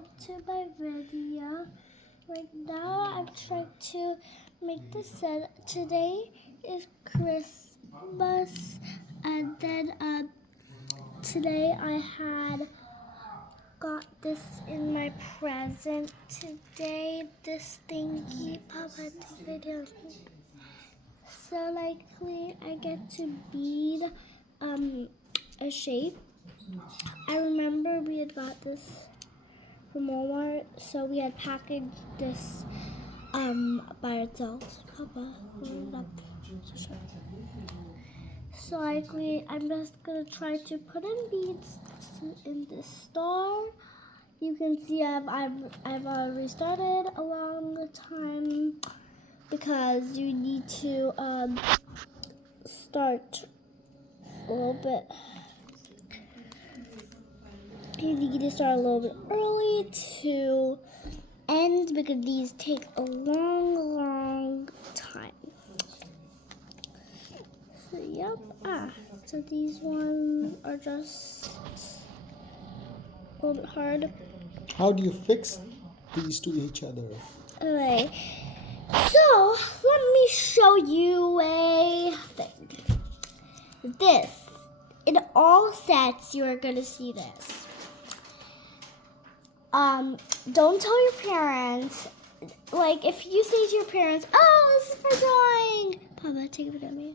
welcome to my video. Right now I'm trying to make the set. Today is Christmas, and then today I had got this in my present today, this thingy. Papa, take video. So likely I get to bead a shape. I remember we had got this from Walmart, so we had packaged this by itself. Papa, hold it up. So likely I'm just gonna try to put in beads in this star. You can see I've already started a long time because you need to start a little bit. You need to start a little bit early to end because these take a long time. So yep. So these ones are just a little bit hard. How do you fix these to each other? Okay. So let me show you a thing. This, in all sets, you are gonna see this. Don't tell your parents. Like, if you say to your parents, "Oh, this is for drawing," Papa, take a video of me.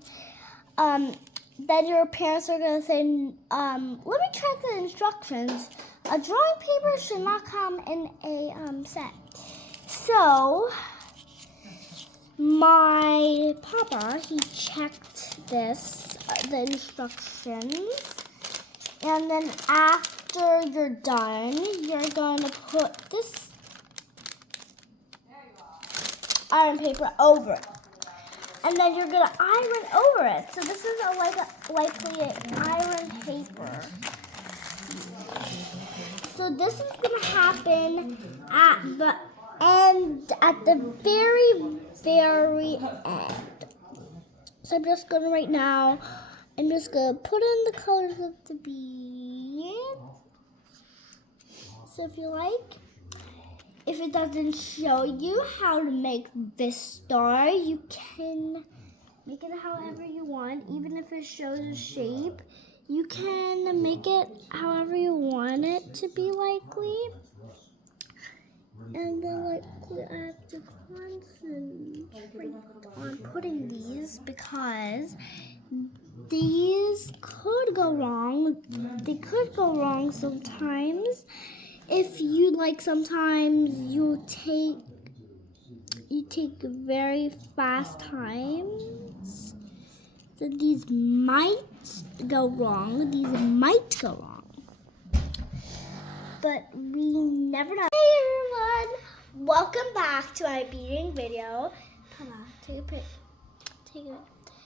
Then your parents are gonna say, "Let me check the instructions. A drawing paper should not come in a set." So my papa, he checked the instructions, and then after you're done, you're going to put this iron paper over it, and then you're going to iron over it. So this is likely an iron paper. So this is going to happen at the end, at the very end. So I'm just going to right now, I'm just going to put in the colors of the beads. So if you like, if it doesn't show you how to make this star, you can make it however you want. Even if it shows a shape, you can make it however you want it to be likely. And then likely I have to concentrate on putting these because these could go wrong. They could go wrong sometimes. If you sometimes you take very fast times. So these might go wrong. These might go wrong. But we never know. Hey everyone! Welcome back to my beading video. Come on, take a pic. Take it.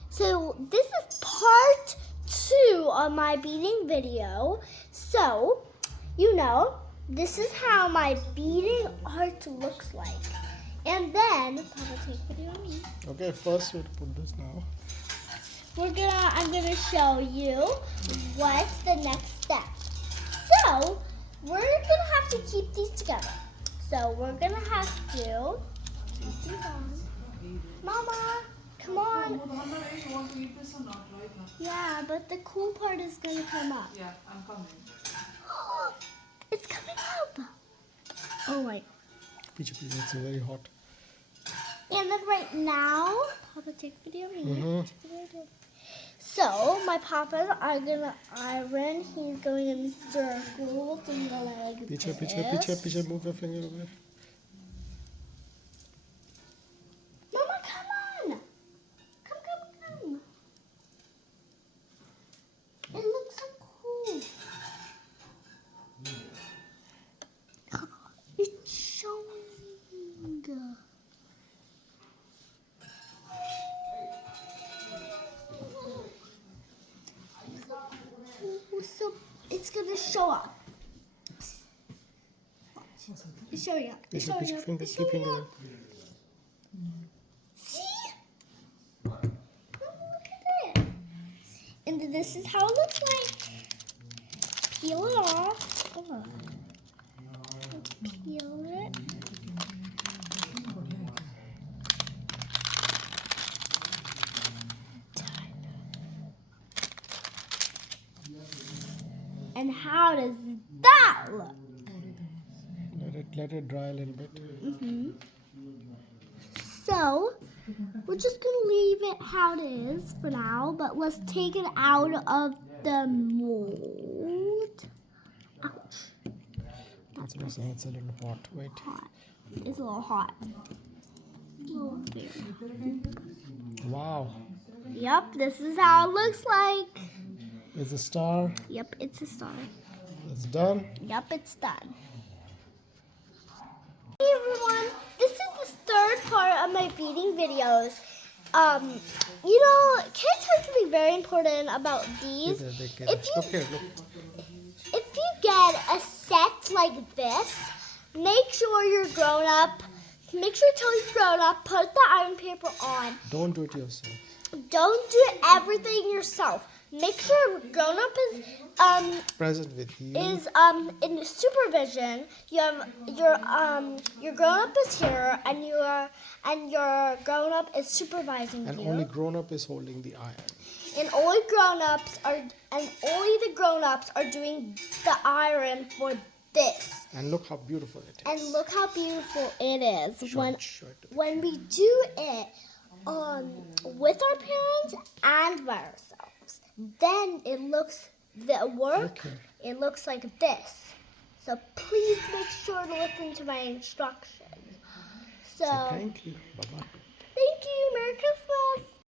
So this is part 2 of my beading video. So, this is how my beading art looks like. And then, Papa, take video of me. Okay, first we have to put this now. I'm gonna show you what's the next step. So, we're gonna have to keep these together. So we're gonna have to keep these on. Mama, come on. You want to eat this or not right now? Yeah, but the cool part is gonna come up. Yeah, I'm coming. It's coming up. Oh my. It's very hot. And then right now, Papa, take video of me. Mm-hmm. So my papas are gonna iron. He's going in circles and go like Piche, move your finger away. Mama, come on! Come! It looks so cool. It's showing. So it's gonna show up. It's showing up. It's showing up. It's showing up. See? Look at it. And then this is how it looks like. Peel it off. Come on. peel it. And how does that look? Let it dry a little bit. So, we're just going to leave it how it is for now, but let's take it out of the mold. Ouch. That's what I'm saying. It's a little hot. Wait. Hot. It's a little hot. A little bit. Wow. Yep, this is how it looks like. It's a star. Yep, it's a star. It's done. Yep, it's done. Hey everyone, this is the third part of my beading videos. Kids have to be very important about these. If you get a set like this, make sure you're grown up. Make sure you tell your grown up, put the iron paper on. Don't do it yourself. Don't do everything yourself. Make sure grown up is Present with you. in supervision. You have your grown up is here and your grown up is supervising And you. only grown up is holding the iron. And only the grown ups are doing the iron for this. And look how beautiful it is. And look how beautiful it is Show it to me. when we do it with our parents and by ourselves. Then it looks it looks like this. So please make sure to listen to my instructions. So Thank you. Bye-bye. thank you. Merry Christmas.